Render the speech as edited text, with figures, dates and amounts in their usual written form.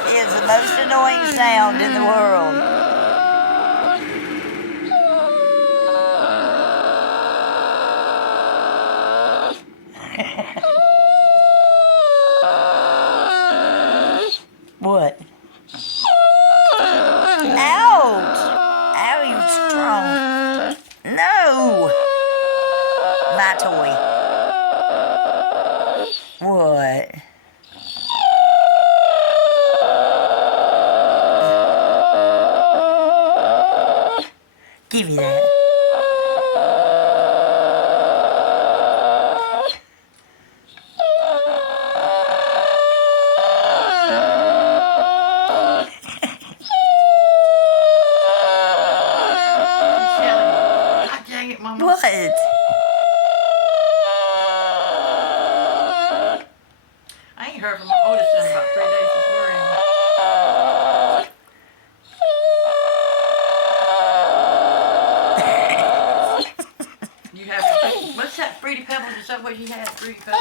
What is the most annoying sound in the world? What? Ouch! Ow, you strong. No! My toy. What? Give me that. What? I ain't heard from my oldest son about 3 days this morning. You have what's that? Fruity Pebbles? Is that what you had? Fruity Pebbles?